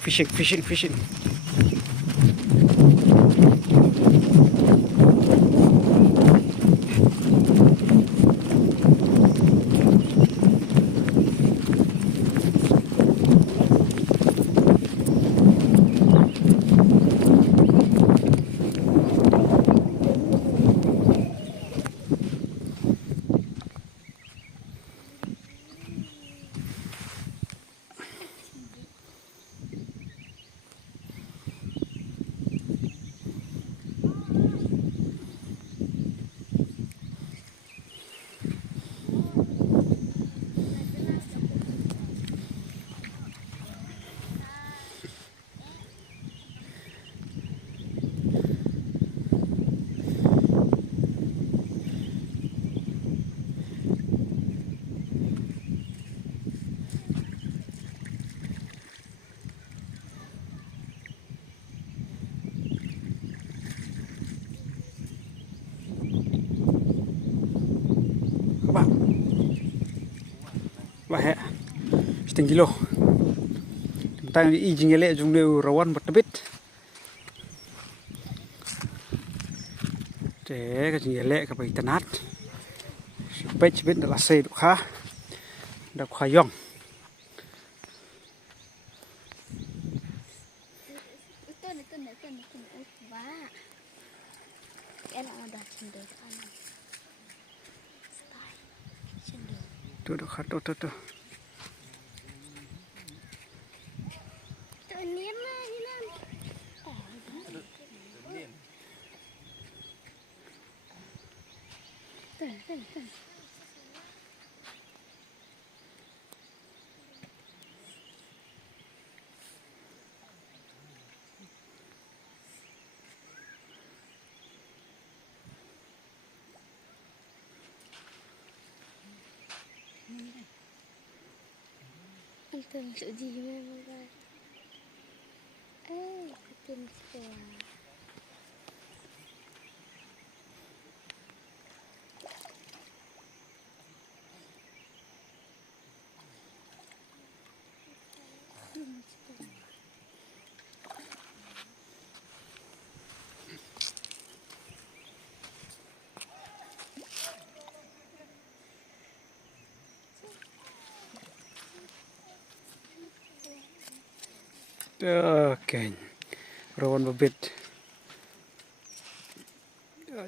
Fishing. Các bạn, wah, setengah kilo. Tentang izin elek jung dia rawan bertebit. Để cái gì elek cái bài tanat. Bait bait dah selesai duk ha. Dah khayong. Tuh ha tuh. Anh sự gì mà đây? Ê, tiền sẻ. Oke, rawan bebet.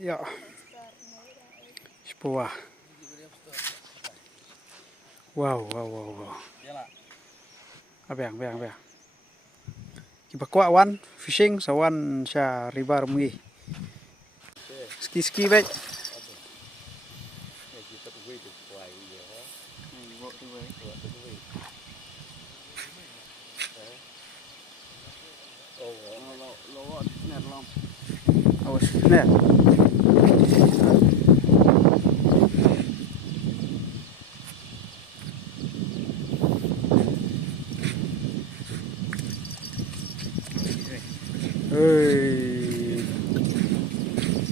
Ya, sebuah. Wow. Abang. Kita kuat wan fishing sawan sya riba rumi. Ski baik. Awas net. Hey.